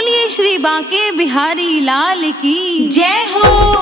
बोलिए श्री बांके बिहारी लाल की जय हो।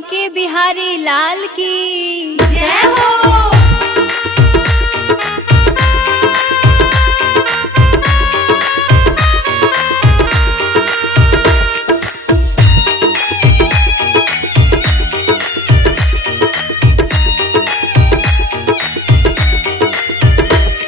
बांके बिहारी लाल की जय हो।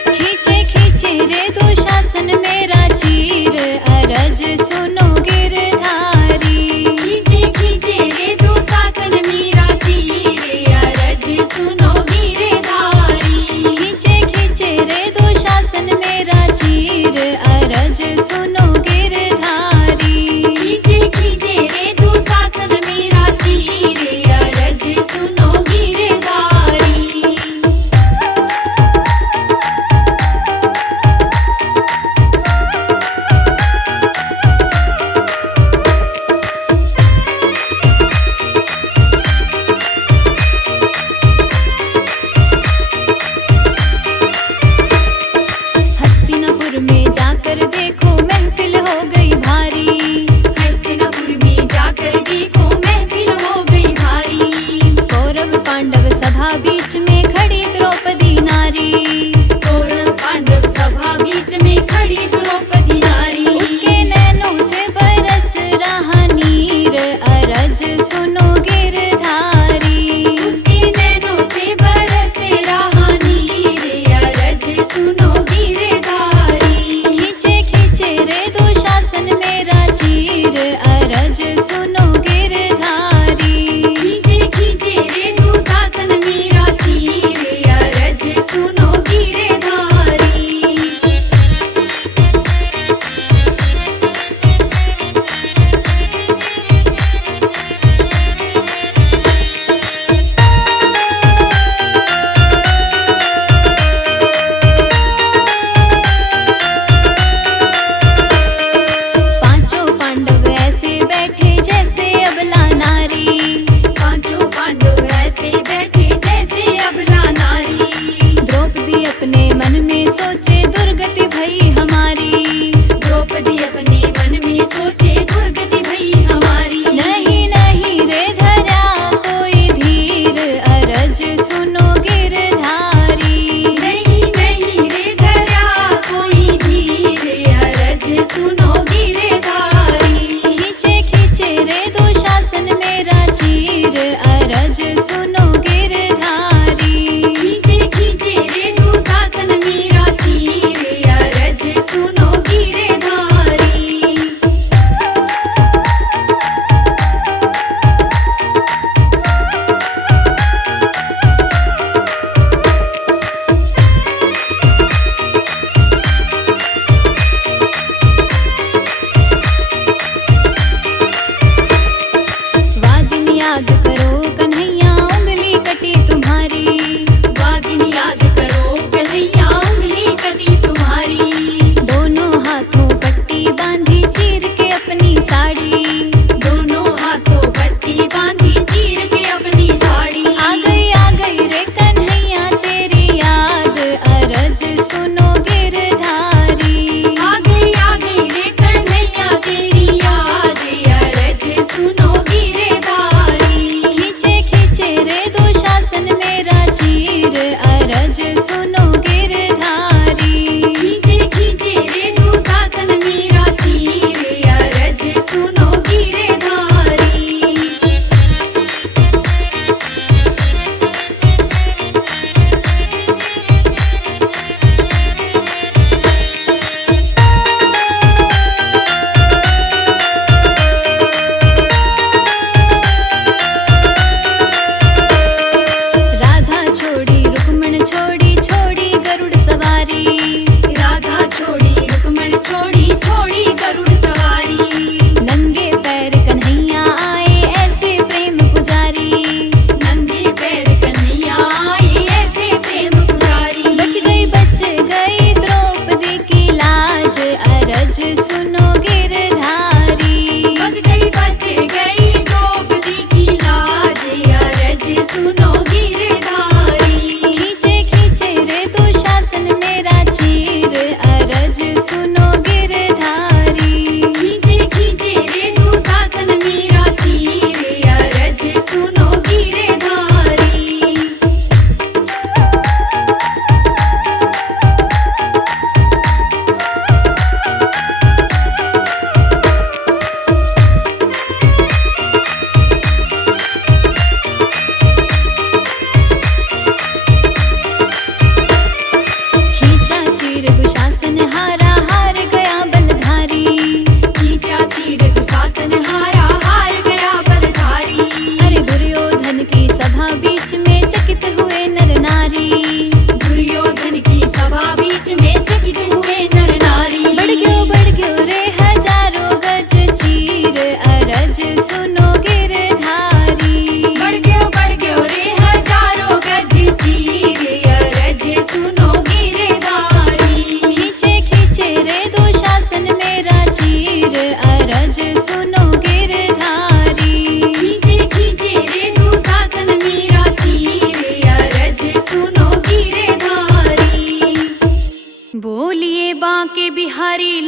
खींचे खींचे रे दुशासन मेरा चीर, अरज सुनो गिरधारी। खींचे खींचे रे दुशासन मेरा चीर, अरज सुनो गिरधारी। खींचे खींचे रे दुशासन मेरा चीर, अरज सुनो गिरधारी। खींचे खींचे रे दुशासन मेरा चीर, अरज सुनो गिरधारी। हस्तिनापुर में जाकर देखो महफिल हो गई भारी। हस्तिनापुर में जाकर देखो महफिल हो गई भारी। कौरव पांडव सभा बीच में खड़ी द्रौपदी नारी। कौरव पांडव सभा बीच में खड़ी द्रौपदी नारी। उसके नैनों से बरस रहा नीर, अरज सुनो गिरधारी। उसके नैनों से बरस रहा नीर, अरज सुनो गिरधारी। खींचे खींचे रे दुशासन मेरा चीर, अरज सुनो गिरधारी। खींचे खींचे रे दुशासन मेरा चीर, अरज सुनो गिरधारी। पांचों पांडव ऐसे बैठे जैसे अबला नारी। पांचों पांडव ऐसे बैठे जैसे अबला नारी। द्रौपदी अपने मन में सोचे दुर्गति भई हमारी। द्रौपदी अपने मन में सोचे दुर्गति भई हमारी। नहीं नहीं रे धरा कोई धीर, अरज सुनो गिरधारी। नहीं नहीं रे धरा कोई धीर, अरज सुनो गिरधारी। खींचे खींचे रे दुशासन मेरा चीर, अरज सुनो गिरधारी। खींचे खींचे रे दुशासन मेरा चीर, अरज सुनो गिरधारी। वादिन याद करो कन्हैया उंगली कटी तुम्हारी। वादिन याद करो कन्हैया उंगली कटी तुम्हारी। दोनों हाथों पट्टी बांधी चीर के अपनी साड़ी। दोनों हाथों पट्टी बांधी चीर के अपनी साड़ी। आ गई रे कन्हैया तेरी याद, अरज सुनो गिरधारी। आ गई रे कन्हैया तेरी याद, अरज सुनो गिरधारी। खींचे खींचे रे दुशासन मेरा चीर, अरज सुनो गिरधारी। खींचे खींचे रे दुशासन मेरा चीर, अरज सुनो गिरधारी। राधा छोड़ी रुक्मण छोड़ी छोड़ी गरुड़ सवारी। राधा छोड़ी रुक्मण छोड़ी छोड़ी गरुड़ सवारी। नंगे पैर कन्हैया आए ऐसे प्रेम पुजारी। नंगे पैर कन्हैया आए ऐसे प्रेम पुजारी। बच गई द्रौपदी की लाज, अरज सुनो गिरधारी। बच गई द्रौपदी की लाज, अरज सुनो गिरधारी। खींचे खींचे रे दुशासन मेरा चीर, अरज सुनो गिरधारी। खींचे खींचे रे दुशासन मेरा चीर, अरज सुनो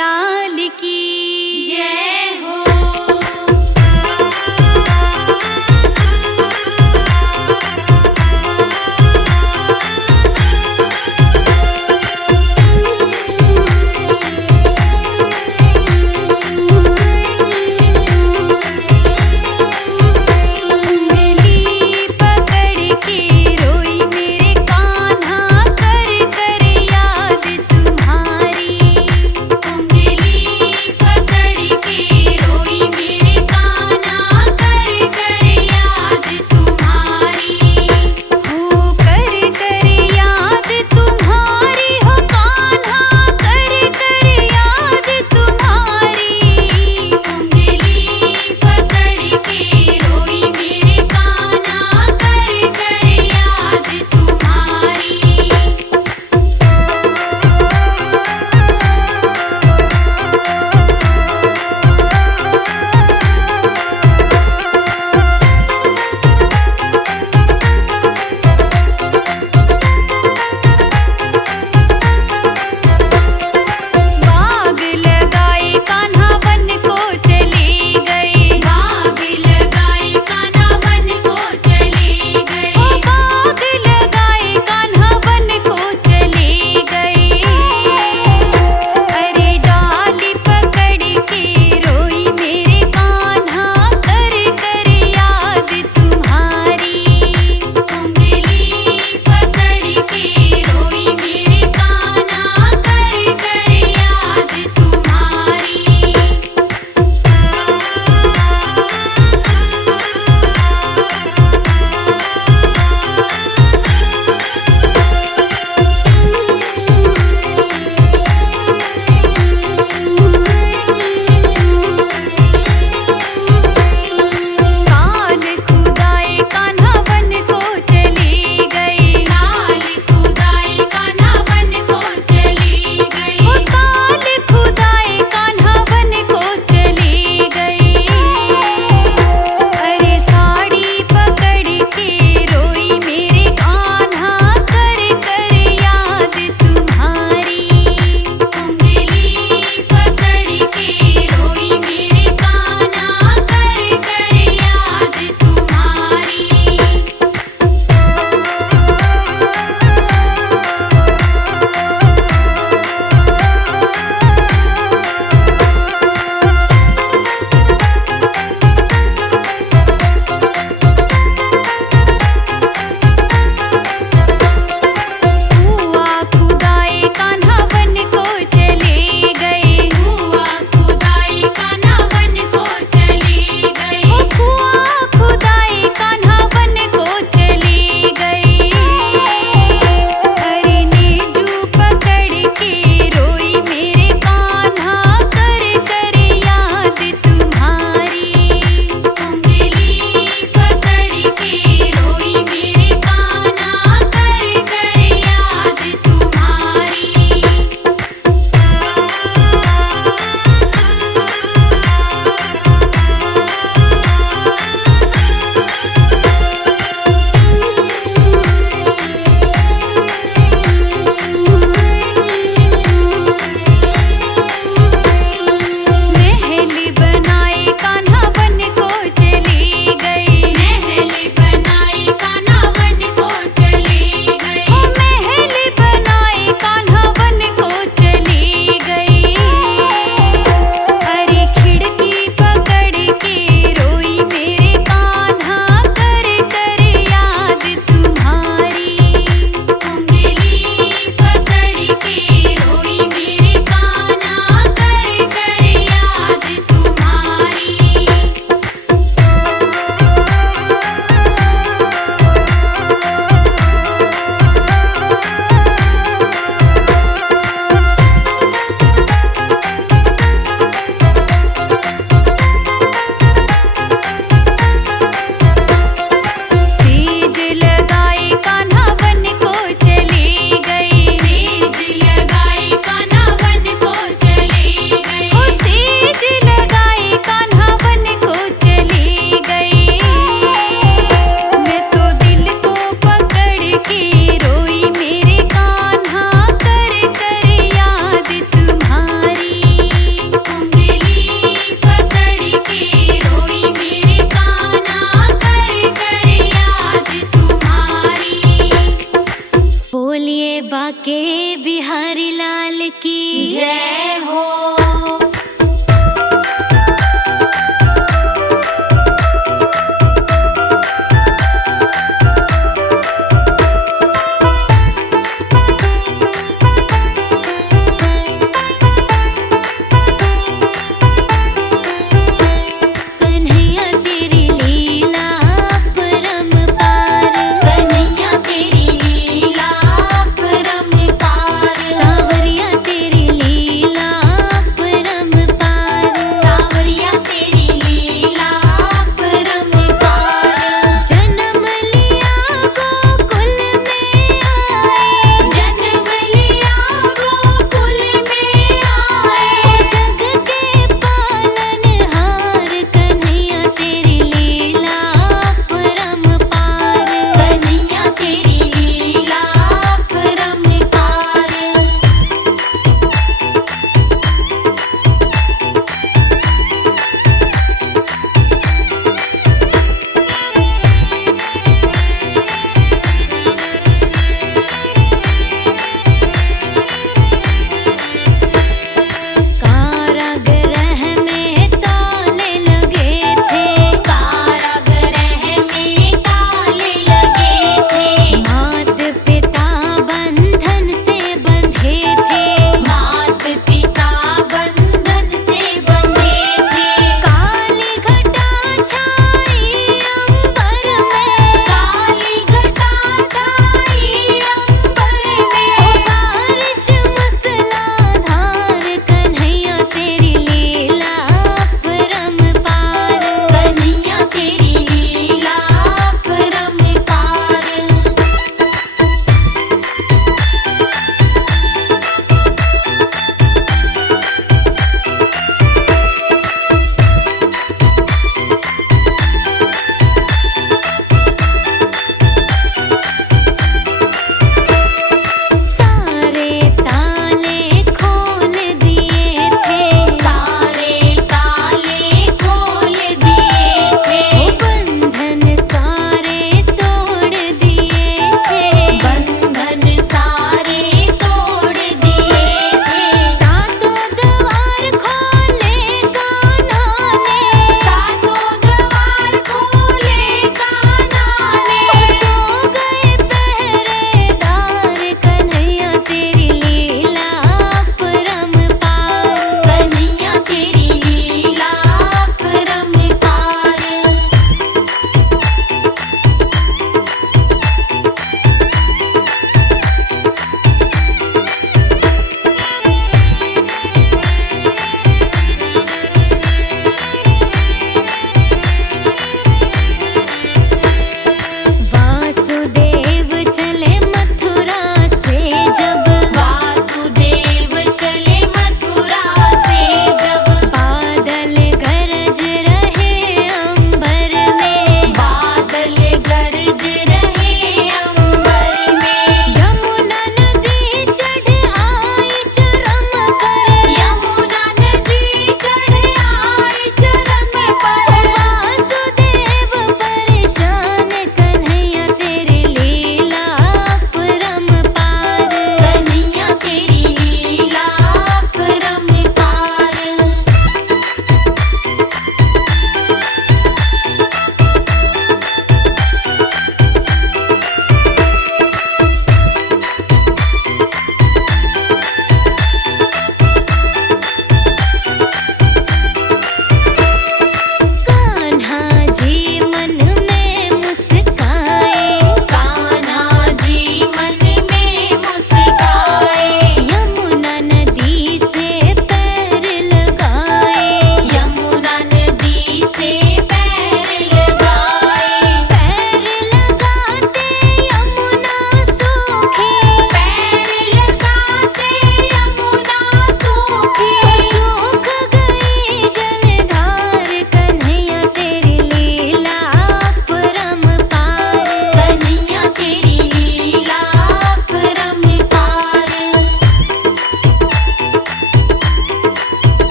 लाल की जय हो। उंगली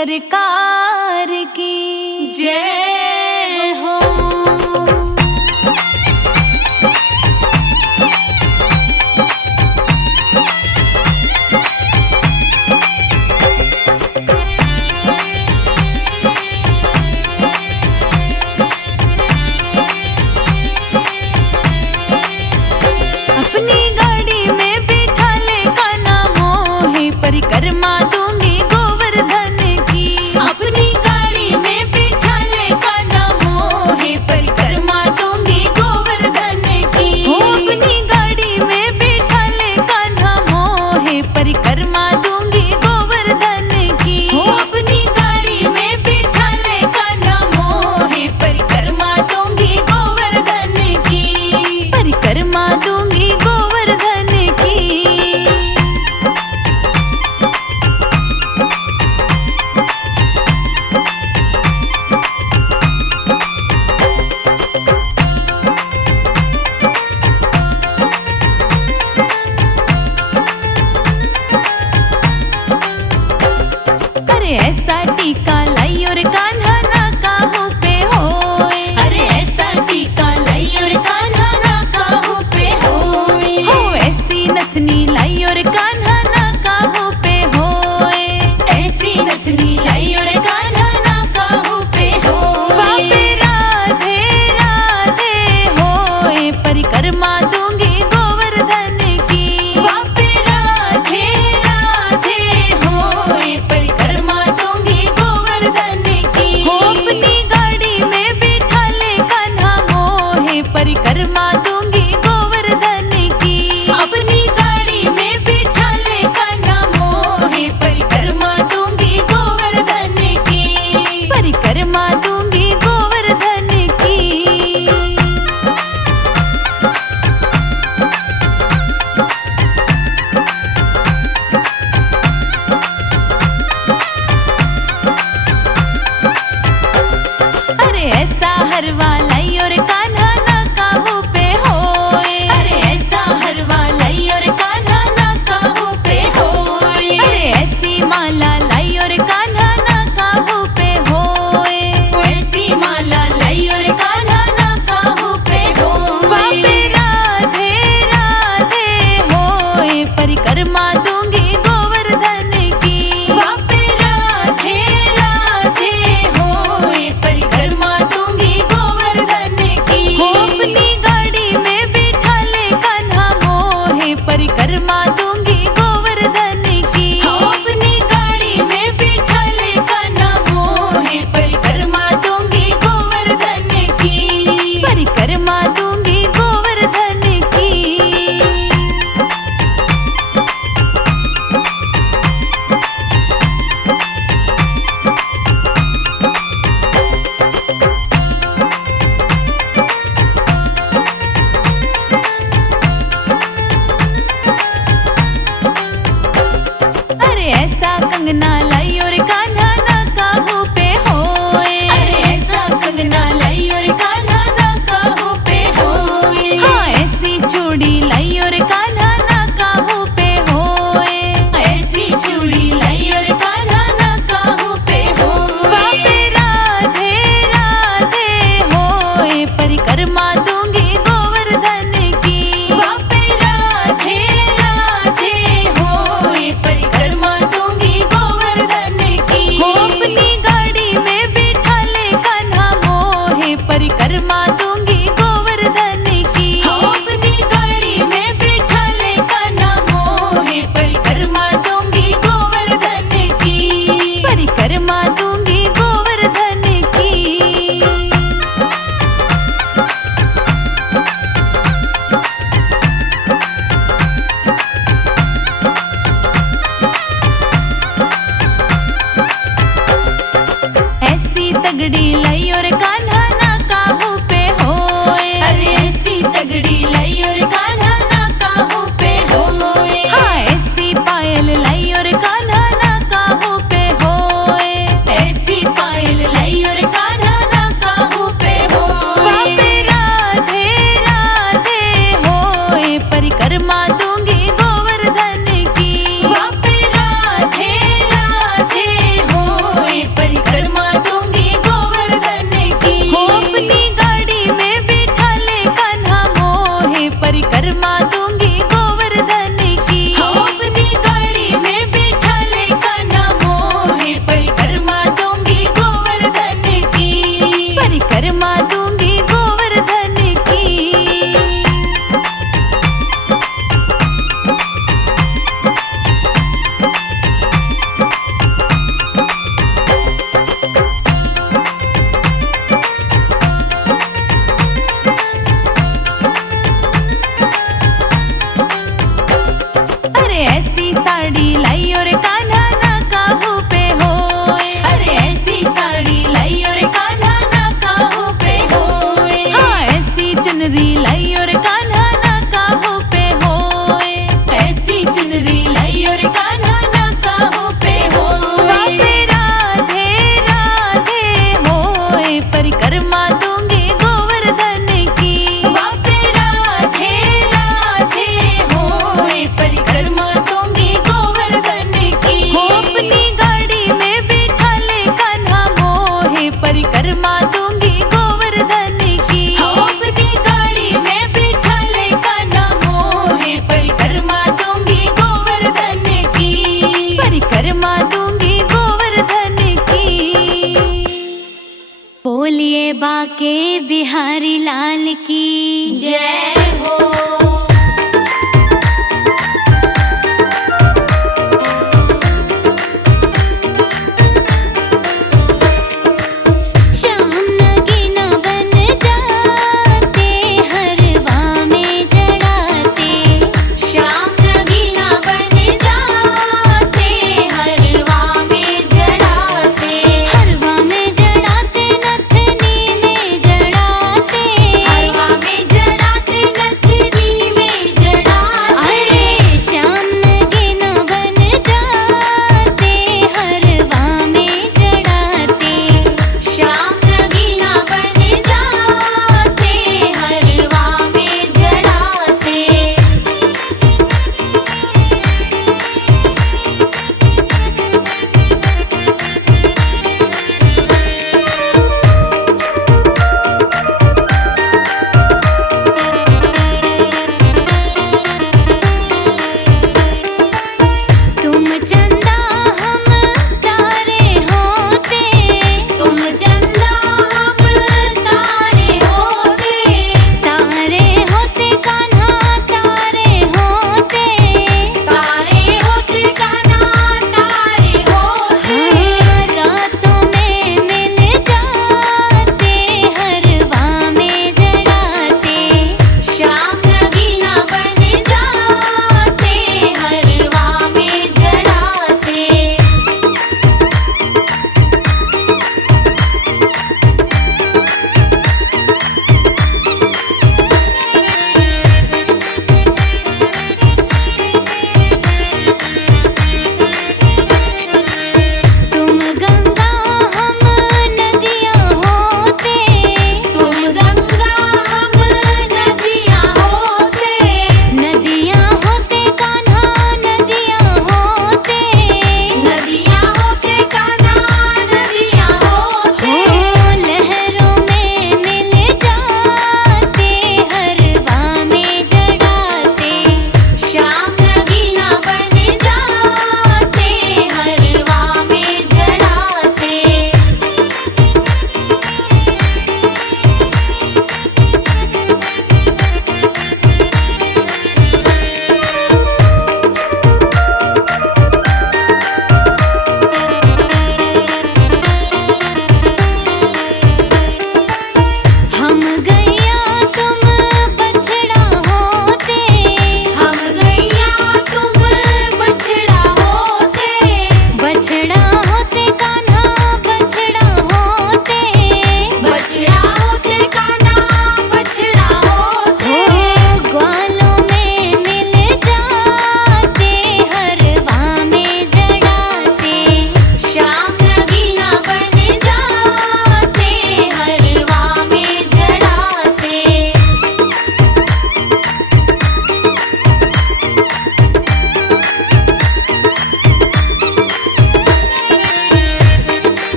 सरकार की जय हो। अपनी गाड़ी में बिठा ले कान्हा मोहे परिक्रमा दूंगी गोवर्धन की। अपनी गाड़ी में बिठा ले कान्हा मोहे परिक्रमा दूंगी गोवर्धन की। अपनी गाड़ी में बिठा ले कान्हा मोहे परिक्रमा दूंगी गोवर्धन की। अपनी गाड़ी में बिठा ले कान्हा मोहे परिक्रमा दूंगी गोवर्धन की। परिक्रमा दूंगी गोवर्धन की। अरे ऐसा टीका लाई और कान्हा ना काहू पे होए। अरे ऐसा टीका लाई और कान्हा ना काहू पे होए। हो ऐसी नथनी लाई और कान्हा ना काहू पे होए। ऐसी नथनी लाई और कान्हा ना काहू पे होए। बापे राधे राधे होए परिक्रमा दूंगी गोवर्धन की। बापे राधे राधे होए परिक्रमा दूंगी गोवर्धन की। अपनी गाड़ी में बिठा ले कान्हा मोहे परिक्रमा दूंगी गोवर्धन की। अपनी गाड़ी में बिठा ले कान्हा मोहे परिक्रमा दूंगी गोवर्धन की। परिक्रमा दूंगी गोवर्धन की। अरे ऐसा हरवा लाई और कान्हा ना काहू पे होए। अरे ऐसा हरवा लाई और कान्हा ना काहू पे होए। अरे ऐसी माला लाई और कान्हा ना काहू पे होए। ऐसी माला लाई और कान्हा ना काहू पे होए। बापे राधे राधे होए परिक्रमा दूंगी गोवर्धन की। बापे राधे राधे होए परिक्रमा दूंगी गोवर्धन की। अपनी गाड़ी में बिठा ले कान्हा मोहे परिक्रमा दूंगी गोवर्धन की। अपनी गाड़ी में बिठा ले कान्हा मोहे परिक्रमा दूंगी गोवर्धन की। परिक्रमा दूंगी गोवर्धन की। अरे ऐसा कंगना लाई और कान्हा ना काहू पे होए। अरे ऐसा कंगना लाई और कान्हा ना काहू पे होए। हाँ ऐसी चूड़ी लाई और कान्हा ना काहू पे होए। ऐसी चूड़ी लाई और कान्हा ना काहू पे होए। बापे राधे राधे होए परिक्रमा दूंगी गोवर्धन की। बापे राधे राधे होए परिक्रमा दूंगी गोवर्धन की। अपनी गाड़ी में बिठा ले कान्हा मोहे परिक्रमा दूंगी गोवर्धन की। अपनी गाड़ी में बिठा ले कान्हा मोहे परिक्रमा दूंगी गोवर्धन की। परिक्रमा दूंगी गोवर्धन की। ऐसी तगड़ी लाई और कान्हा ना काहू पे होए। अरे ऐसी तगड़ी लाई और कान्हा ना काहू पे होए। हाँ ऐसी पायल लाई और कान्हा ना काहू पे होए। ऐसी पायल लाई और कान्हा ना काहू पे होए। बापे राधे राधे होए परिक्रमा दूंगी गोवर्धन की। बापे राधे राधे होए बोलिए बाके बिहारी लाल की जय हो।